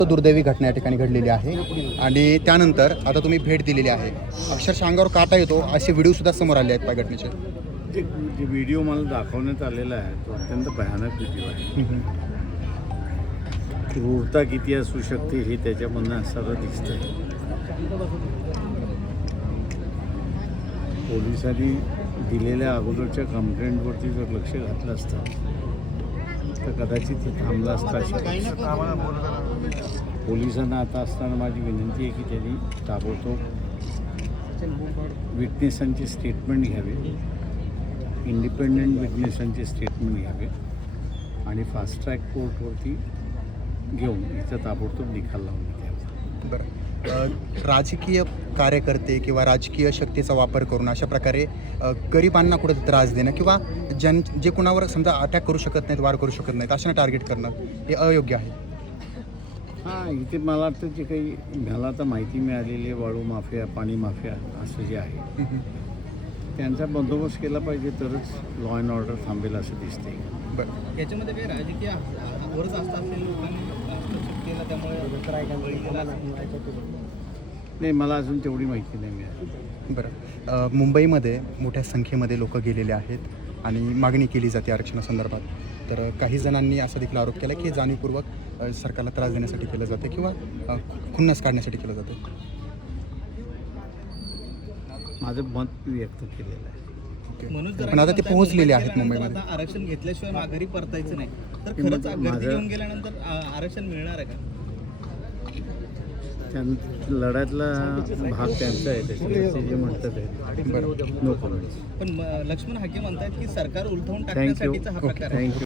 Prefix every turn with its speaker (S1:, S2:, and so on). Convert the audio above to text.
S1: दुर्दैवी घटना या ठिकाणी घडलेली आहे आणि त्यानंतर आता तुम्ही भेट दिलेली आहे. अक्षरशः अंगावर काटा येतो असे व्हिडिओसुद्धा समोर आले आहेत त्या घटनेचे.
S2: जे व्हिडिओ मला दाखवण्यात आलेला आहे तो अत्यंत भयानक व्हिडिओ आहे. क्रूरता किती असू शकते हे त्याच्यामधनं असताना दिसतंय. पोलिसांनी दिलेल्या अगोदरच्या कंप्लेंटवरती जर लक्ष घातलं असतं तर कदाचित ते थांबलं असतं. पोलिसांना आता असताना माझी विनंती आहे की त्यांनी ताबडतोब विटनेसांचे स्टेटमेंट घ्यावे, इंडिपेंडंट विटनेसांचे स्टेटमेंट घ्यावे आणि फास्ट ट्रॅक कोर्टवरती घेऊन इथं ताबडतोब निकाल लावून द्यावा.
S1: बरं, राजकीय कार्यकर्ते किंवा राजकीय शक्तीचा वापर करून अशा प्रकारे गरिबांना कुठे त्रास देणं किंवा जे कुणावर समजा अटॅक करू शकत नाहीत, वार करू शकत नाहीत अशांना टार्गेट करणं हे अयोग्य आहे.
S2: हां, इथे मला वाटतं जे काही मला आता माहिती मिळालेली आहे, वाळू माफिया, पाणी माफिया असं जे आहे त्यांचा बंदोबस्त केला पाहिजे तरच लॉ अँड ऑर्डर थांबेल असं दिसते.
S1: बरं,
S3: याच्यामध्ये काही राजकीय वरच असतात असेल लोकांनी केलं त्यामुळे
S2: नाही, मला अजून तेवढी माहिती नाही मिळाली.
S1: बरं, मुंबईमध्ये मोठ्या संख्येमध्ये लोक गेलेले आहेत आणि मागणी केली जाते आरक्षणासंदर्भात. तर काही जणांनी असा देखील आरोप केला की जाणीवपूर्वक सरकारला त्रास देण्यासाठी केलं जाते किंवा खुन्नस काढण्यासाठी केलं जातं.
S2: माझं मत व्यक्त केलेलं आहे.
S1: पण आता ते पोहोचलेले आहेत मुंबईमध्ये.
S3: आता आरक्षण घेतल्याशिवाय माघारी परतायचं नाही तर खरंच गर्दी घेऊन गेल्यानंतर आरक्षण मिळणार आहे का?
S2: लढ्यातला भाग त्यांचा आहे, त्याच्यामध्ये जे म्हणतात आहे नो कमेंट्स.
S3: पण लक्ष्मण हाके म्हणतात की सरकार उलथवून
S2: थँक्यू.
S3: टाकण्यासाठीचा हा
S2: ओके,
S3: प्रकार आहे.
S2: थँक्यू.